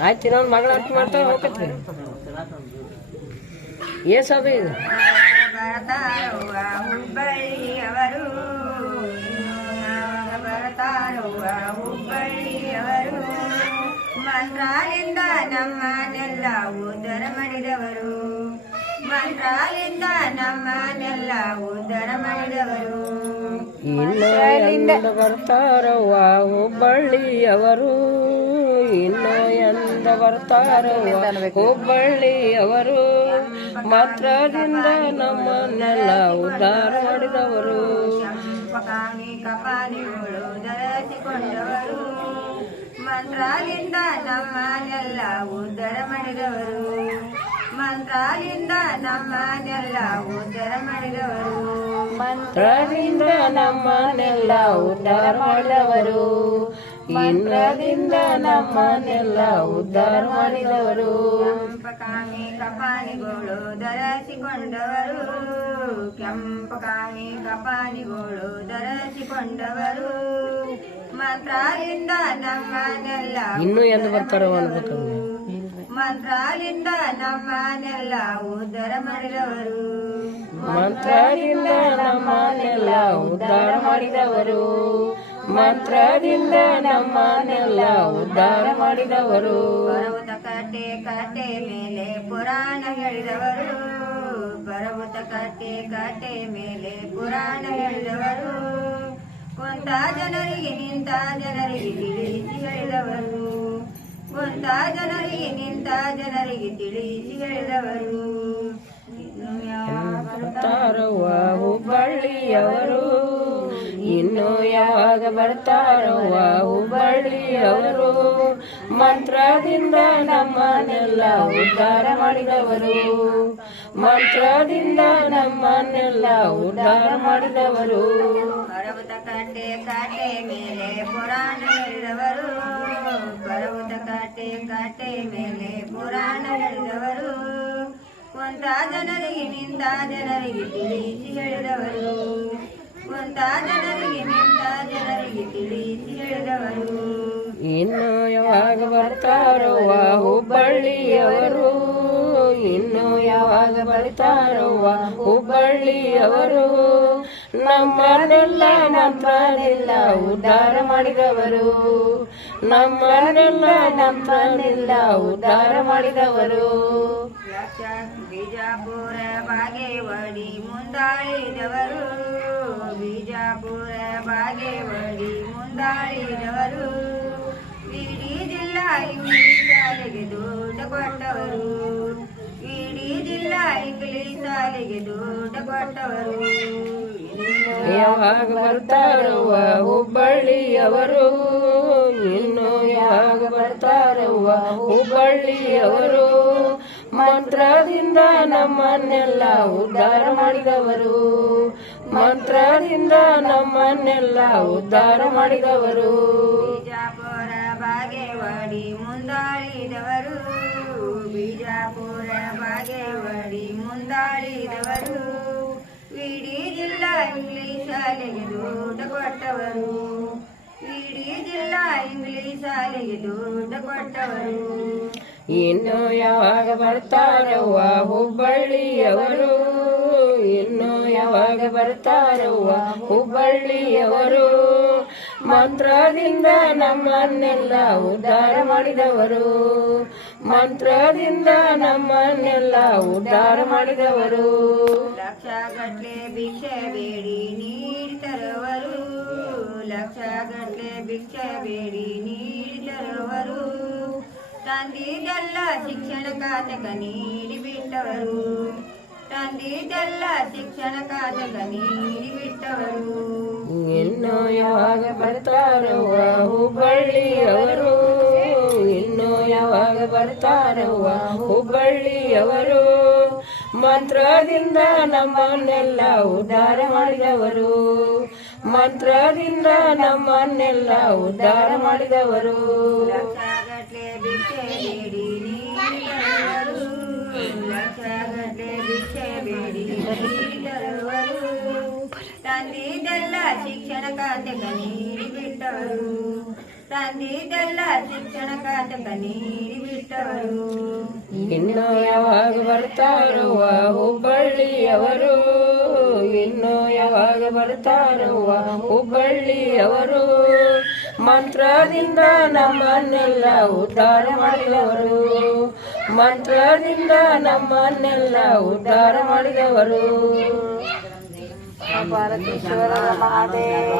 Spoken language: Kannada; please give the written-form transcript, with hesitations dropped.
ಆಯ್ತು ಇನ್ನೊಂದು ಮಗಳ ಅರ್ಥ ಮಾಡ್ತಾ ಹೋಗ್ತೈತಿ ಏಸದು ಇದು ಬರ್ತಾರವ್ವ ಹುಬ್ಬಳ್ಳಿಯವರು ಬರ್ತಾರವ್ವ ಹುಬ್ಬಳ್ಳಿಯವರು ಮಂತ್ರಾಲಿಂದ ನಮ್ಮನೆಲ್ಲ ಉದ್ಧಾರ ಮಾಡಿದವರು ಮಂತ್ರಾಲಿಂದ ನಮ್ಮನೆಲ್ಲ ಉದ್ಧಾರ ಮಾಡಿದವರು ಇನ್ನೂ ಬರ್ತಾರವ್ವ ಹುಬ್ಬಳ್ಳಿಯವರು ಇನ್ನೂ ಎಂದ ಬರ್ತಾರವ್ವ ಹುಬ್ಬಳ್ಳಿಯವರು ಮಾತ್ರದಿಂದ ನಮ್ಮನ್ನೆಲ್ಲ ಉದ್ಧಾರ ಮಾಡಿದವರು ಕಾಮಿ ಕಪಾಲಿಗಳು ಧರಿಸಿಕೊಂಡವರು ಮಂತ್ರಾಲಿಂದ ನಮ್ಮನ್ನೆಲ್ಲ ಉದ್ಧಾರ ಮಾಡಿದವರು ಮಂತ್ರಾಲಿಂದ ನಮ್ಮನ್ನೆಲ್ಲ ಉದ್ಧಾರ ಮಾಡಿದವರು ಮಂತ್ರದಿಂದ ನಮ್ಮನ್ನೆಲ್ಲ ಉದ್ಧಾರ ಮಾಡಿದವರು ಮಂತ್ರದಿಂದ ನಮ್ಮನ್ನೆಲ್ಲ ಉದ್ಧಾರ ಮಾಡಿದವರು ಕಾಮಿ ಕಪಾಲಿಗಳು ಧರಿಸಿಕೊಂಡವರು ಕೆಂಪು ಕಾಮಿ ಕಪಾಲಿಗಳು ಧರಿಸಿಕೊಂಡವರು ಮಂತ್ರಾಲಿಂದ ನಮ್ಮನ್ನೆಲ್ಲ ಇನ್ನೂ ಎಂದು ಬರ್ತಾರೋ ಅನ್ಬೇಕು ಮಂತ್ರಾಲಿಂದ ನಮ್ಮನ್ನೆಲ್ಲ ಉದ್ಧಾರ ಮಾಡಿದವರು ಮಂತ್ರದಿಂದ ನಮ್ಮನ್ನೆಲ್ಲ ಉದ್ಧಾರ ಮಾಡಿದವರು ಮಂತ್ರದಿಂದ ನಮ್ಮನ್ನೆಲ್ಲ ಉದ್ಧಾರ ಮಾಡಿದವರು ಪರ್ವತ ಕಟ್ಟೆ ಕಟ್ಟೆ ಮೇಲೆ ಪುರಾಣ ಹೇಳಿದವರು ಪರ್ವತ ಕಟ್ಟೆ ಕಟ್ಟೆ ಮೇಲೆ ಪುರಾಣ ಹೇಳಿದವರು ಕೊಂತ ಜನರಿಗೆ ನಿಂತ ಜನರಿಗೆ ತಿಳಿಸಿ ಹೇಳಿದವರು ಕೊಂತ ಜನರಿಗೆ ನಿಂತ ಜನರಿಗೆ ತಿಳಿಸಿ ಹೇಳಿದವರು ಬರ್ತಾರವ್ವ ಹುಬ್ಬಳ್ಳಿಯವರು ಇನ್ನು ಯಾವಾಗ ಬರ್ತಾರವ್ವ ಹುಬ್ಬಳ್ಳಿಯವರು ಮಂತ್ರದಿಂದ ನಮ್ಮನ್ನೆಲ್ಲ ಉದ್ಧಾರ ಮಾಡಿದವರು ಮಂತ್ರದಿಂದ ನಮ್ಮನ್ನೆಲ್ಲ ಉದ್ಧಾರ ಮಾಡಿದವರು ಪರ್ವತ ಕಟ್ಟೆ ಕಟ್ಟೆ ಮೇಲೆ ಪುರಾಣ ಹೇಳಿದವರು ಪರ್ವತ ಕಟ್ಟೆ ಕಟ್ಟೆ ಮೇಲೆ ಪುರಾಣ ಹೇಳಿದವರು ಕೊಂತ ಜನರಿಗೆ ನಿಂತ ಜನರಿಗೆ ತಿಳಿಸಿ ಹೇಳಿದವರು ಕೊಂತ ಜನರಿಗೆ ನಿಂತ ಜನರಿಗೆ ತಿಳಿಸಿ ಹೇಳಿದವರು ಇನ್ನು ಯಾವಾಗ ಬರ್ತಾರವ್ವ ಹುಬ್ಬಳ್ಳಿಯವರು ಇನ್ನು ಯಾವಾಗ ಬರ್ತಾರವ್ವ ಹುಬ್ಬಳ್ಳಿಯವರು ನಮ್ಮನ್ನೆಲ್ಲ ಮಂತ್ರದಿಂದ ಉದ್ಧಾರ ಮಾಡಿದವರು ನಮ್ಮನ್ನೆಲ್ಲ ಮಂತ್ರದಿಂದ ಉದ್ಧಾರ ಮಾಡಿದವರು ಬಿಜಾಪುರ ಬಾಗೇವಾಡಿ ಮುಂದಾಳಿದವರು ಬಿಜಾಪುರ ಬಾಗೇವಾಡಿ ಮುಂದಾಳಿದವರು ಇಡೀ ಜಿಲ್ಲಾ ಇಂಗ್ಲಿಷ್ ಶಾಲೆಗೆ ದುಡ್ಡು ಕೊಟ್ಟವರು ಇಡೀ ಜಿಲ್ಲಾ ಇಂಗ್ಲಿಷ್ ಶಾಲೆಗೆ ದುಡ್ಡು ಕೊಟ್ಟವರು ಯಾವಾಗ ಬರ್ತಾರವ್ವ ಹುಬ್ಬಳ್ಳಿಯವರು ಇನ್ನು ಯಾವಾಗ ಬರ್ತಾರವ್ವ ಹುಬ್ಬಳ್ಳಿಯವರು ಮಂತ್ರದಿಂದ ನಮ್ಮನ್ನೆಲ್ಲ ಉದ್ಧಾರ ಮಾಡಿದವರು ಮಂತ್ರದಿಂದ ನಮ್ಮನ್ನೆಲ್ಲ ಉದ್ಧಾರ ಮಾಡಿದವರು ಬಿಜಾಪುರ ಬಾಗೇವಾಡಿ ಮುಂದಾಳಿದವರು ಬಿಜಾಪುರ ಬಾಗೇವಾಡಿ ಮುಂದಾಳಿದವರು ಇಡೀ ಜಿಲ್ಲಾ ಇಂಗ್ಲಿಷ್ ಶಾಲೆಗೆ ದುಡ್ಡು ಕೊಟ್ಟವರು ಇಡೀ ಜಿಲ್ಲಾ ಇಂಗ್ಲಿಷ್ ಶಾಲೆಗೆ ದುಡ್ಡು ಕೊಟ್ಟವರು ಇನ್ನು ಯಾವಾಗ ಬರ್ತಾರವ್ವ ಹುಬ್ಬಳ್ಳಿಯವರು ಇನ್ನು ಯಾವಾಗ ಬರ್ತಾರವ್ವ ಹುಬ್ಬಳ್ಳಿಯವರು ಮಂತ್ರದಿಂದ ನಮ್ಮನ್ನೆಲ್ಲ ಉದ್ಧಾರ ಮಾಡಿದವರು ಮಂತ್ರದಿಂದ ನಮ್ಮನ್ನೆಲ್ಲ ಉದ್ಧಾರ ಮಾಡಿದವರು ಲಕ್ಷಗಟ್ಲೆ ಭಿಕ್ಷೆ ಬೇಡಿ ನೀಡಿ ತರುವರು ಲಕ್ಷಗಟ್ಲೆ ಭಿಕ್ಷೆ ಬೇಡಿ ನೀಡಿ ತರುವರು ತಂದಿದ್ದೆಲ್ಲ ಶಿಕ್ಷಣ ಖಾತಕ ನೀಡಿ ಬಿಟ್ಟವರು ತಂದಿದ್ದೆಲ್ಲ ಶಿಕ್ಷಣ ಖಾತಕ ನೀಡಿ ಬಿಟ್ಟವರು ಇನ್ನು ಯಾವಾಗ ಬರ್ತಾರವ್ವ ಹುಬ್ಬಳ್ಳಿಯವರು ಇನ್ನು ಯಾವಾಗ ಬರ್ತಾರವ್ವ ಹುಬ್ಬಳ್ಳಿಯವರು ಮಂತ್ರದಿಂದ ನಮ್ಮನ್ನೆಲ್ಲ ಉದ್ಧಾರ ಮಾಡಿದವರು ಮಂತ್ರದಿಂದ ನಮ್ಮನ್ನೆಲ್ಲ ಉದ್ಧಾರ ಮಾಡಿದವರು ಲಕ್ಷಗಟ್ಲೆ ಭಿಕ್ಷೆ ಬೇಡಿ ನೀಡಿ ತರುವರು ಲಕ್ಷಗಟ್ಲೆ ಭಿಕ್ಷೆ ಬೇಡಿ ನೀಡಿ ತರುವರು ತಂದಿದ್ದೆಲ್ಲ ಶಿಕ್ಷಣ ಖಾತೆಗ ನೀಡಿ ಬಿಟ್ಟವರು ತಂದಿದ್ದೆಲ್ಲ ಶಿಕ್ಷಣ ಖಾತೆಗ ನೀಡಿ ಬಿಟ್ಟವರು ಇನ್ನು ಯಾವಾಗ ಬರ್ತಾರವ್ವ ಹುಬ್ಬಳ್ಳಿಯವರು ಇನ್ನು ಯಾವಾಗ ಬರ್ತಾರವ್ವ ಹುಬ್ಬಳ್ಳಿಯವರು ಮಂತ್ರದಿಂದ ನಮ್ಮನ್ನೆಲ್ಲ ಉದ್ಧಾರ ಮಾಡಿದವರು ಮಂತ್ರದಿಂದ ನಮ್ಮನ್ನೆಲ್ಲ ಉದ್ಧಾರ ಮಾಡಿದವರು ಭಾರತೇಶ್ವರ ಮಹಾದೇವ